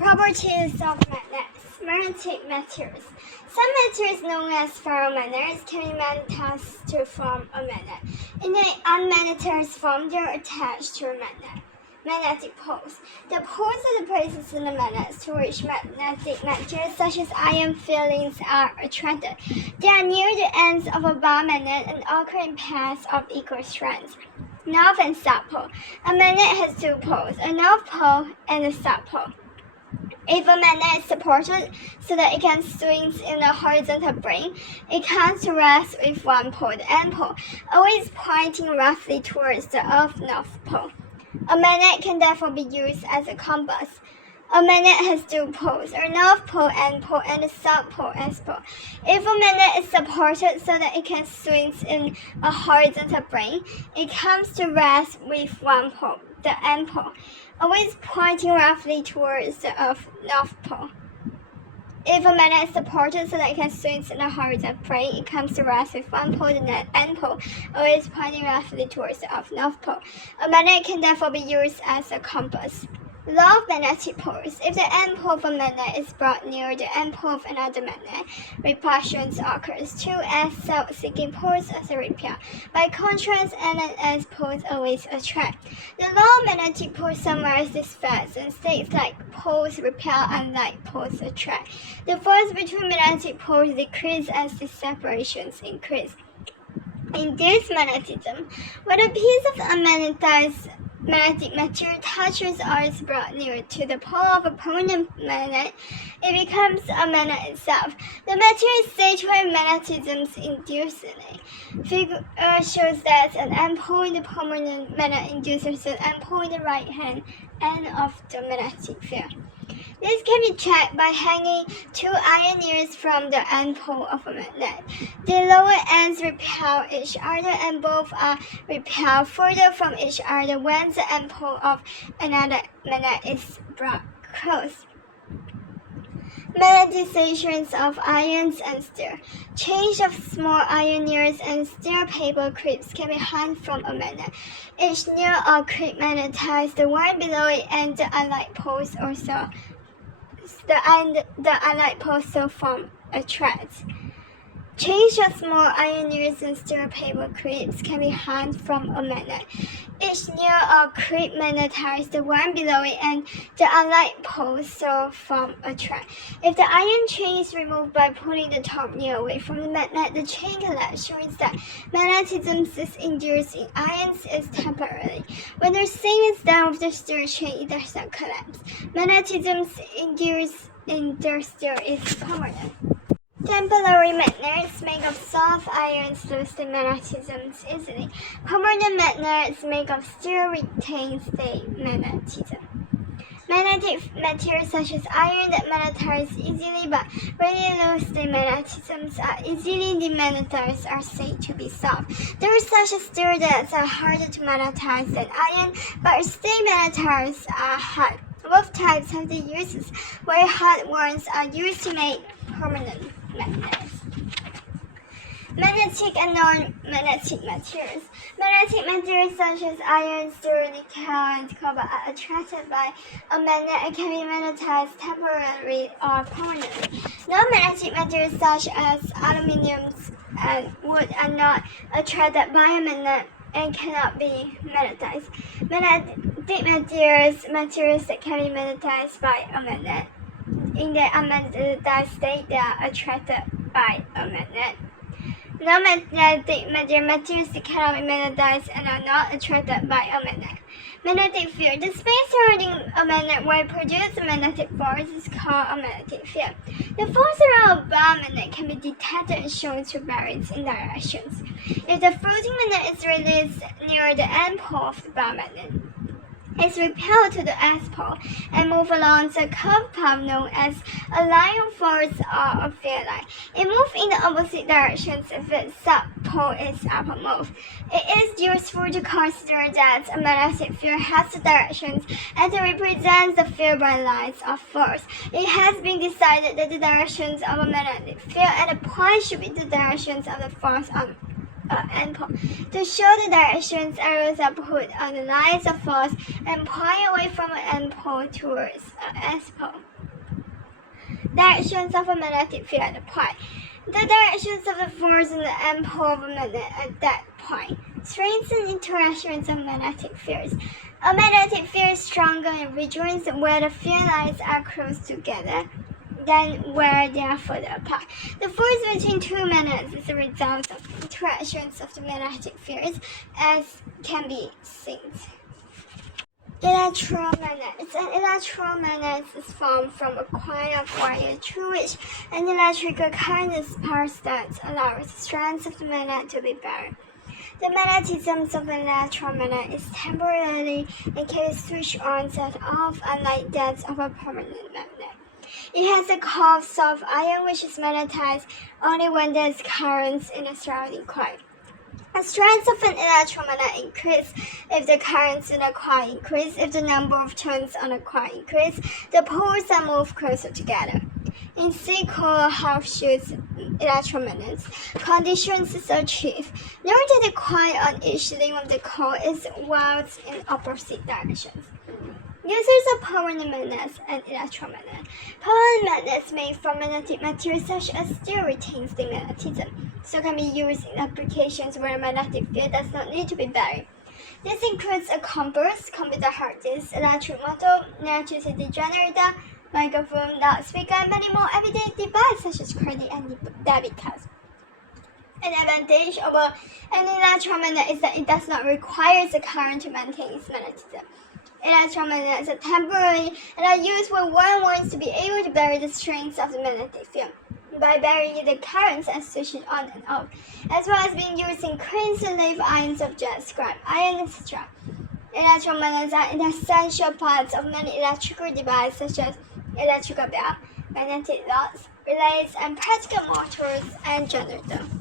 Properties of magnets. Magnetic materials. Some materials known as ferromagnets can be magnetized to form a magnet. In the unmagnetized form, they are attached to a magnet. Magnetic poles. The poles are the places in the magnets to which magnetic materials such as iron filings are attracted. They are near the ends of a bar magnet and occur in pairs of equal strengths. North and South pole. A magnet has two poles, a north pole and a south pole. If a magnet is supported so that it can swing in a horizontal plane, it comes to rest with one pole, the end pole, always pointing roughly towards the north pole. A magnet can therefore be used as a compass. A magnet has two poles, a north pole, end pole, and a south pole, S pole. If a magnet is supported so that it can swing in a horizontal plane, it comes to rest with one pole, the end pole, always pointing roughly towards the north pole. If a magnet is supported so that it can swing in a horizontal plane, it comes to rest with one pole, the end pole, always pointing roughly towards the north pole. A magnet can therefore be used as a compass. Law of magnetic poles. If the end pole of a magnet is brought near the end pole of another magnet, repulsion occurs. Two self-seeking poles also repel. By contrast, N and S poles always attract. The law of magnetic poles summarizes this fact and states like poles repel and like poles attract. The force between magnetic poles decreases as the separations increase. Induced magnetism. When a piece of unmagnetized magnetic material touches or is brought near to the pole of a permanent magnet, it becomes a magnet itself. The material is said to have magnetism induced in it. Figure shows that an end pole in the permanent magnet induces an end pole in the right hand end of the magnetic field. This can be checked by hanging two iron needles from the end pole of a magnet. The lower ends repel each other and both are repelled further from each other when the end pole of another magnet is brought close. Magnetizations of irons and steel. Change of small iron needles and steel paper clips can be hung from a magnet. Each needle or clip magnetizes the one below it and the unlike poles also. The unlike poles so form a thread. Change of small iron needles and steel paper clips can be hung from a magnet. Each needle or clip magnetizes the one below it and the unlike poles so form a thread. If the iron chain is removed by pulling the top needle away from the magnet, the chain collapses, showing that magnetism is induced in irons is temporary. When the same is done with the steel chain, it does not collapse. Magnetism induced in the steel is permanent. Temporary magnets made of soft irons lose the magnetism easily. Permanent magnets made of steel retain the magnetism. Magnetic materials such as iron that magnetize easily but rarely lose the magnetism are easily demagnetized are said to be soft. There are such as steel that are harder to magnetize than iron, but stay magnetized are hard. Both types have their uses, where hard ones are used to make permanent magnets. Magnetic and non-magnetic materials. Magnetic materials such as iron, steel, nickel, and cobalt are attracted by a magnet and can be magnetized temporarily or permanently. Non-magnetic materials such as aluminium and wood are not attracted by a magnet and cannot be magnetized. Magnetic materials that can be magnetized by a magnet. In the unmagnetized state, they are attracted by a magnet. Non-magnetic materials that cannot be magnetized and are not attracted by a magnet. Magnetic field. The space surrounding a magnet where it produces a magnetic force is called a magnetic field. The force around a bar magnet can be detected and shown to vary in directions. If the floating magnet is released near the end pole of the bar magnet, it's repelled to the S pole and move along the curved path known as a line of force or a field line. It moves in the opposite directions if its south pole is uppermost. It is useful to consider that a magnetic field has the directions and to represent the field by lines of force. It has been decided that the directions of a magnetic field at a point should be the directions of the force on endpoint. To show the directions, arrows are put on the lines of force and point away from an endpoint towards an endpoint. Directions of a magnetic field point. The directions of the force in the endpole of a magnet at that point. Strengths and interactions of magnetic fields. A magnetic field is stronger in regions where the field lines are close together than where they are further apart. The force between two magnets is a result of interactions of the magnetic fields, as can be seen. Electromagnets. An electromagnet is formed from a coil of wire through which an electrical current is passed that allows the strands of the magnet to be buried. The magnetism of an electromagnet is temporary and can be switched on set off, unlike that of a permanent magnet. It has a core of iron which is magnetized only when there is current in the surrounding coil. The strength of an electromagnet increases if the currents in the coil increase. If the number of turns on the coil increase, the poles are moved closer together. In single half-shoots electromagnets, conditions is achieved. Note that the coil on each limb of the core is wound in opposite directions. Uses of permanent magnets and electromagnets. Permanent magnets made from magnetic materials such as steel retains the magnetism, so can be used in applications where a magnetic field does not need to be buried. This includes a compass, computer hard disk, electric motor, electricity generator, microphone, loudspeaker, and many more everyday devices such as credit and debit cards. An advantage over an electromagnet is that it does not require the current to maintain its magnetism. Electromagnets are temporary and are used when one wants to be able to vary the strength of the magnetic field by varying the currents and switching on and off, as well as being used in cranes and lathe irons of jet, scrap iron, etc. Electromagnets are an essential part of many electrical devices such as electrical bell, magnetic rods, relays, and practical motors and generators.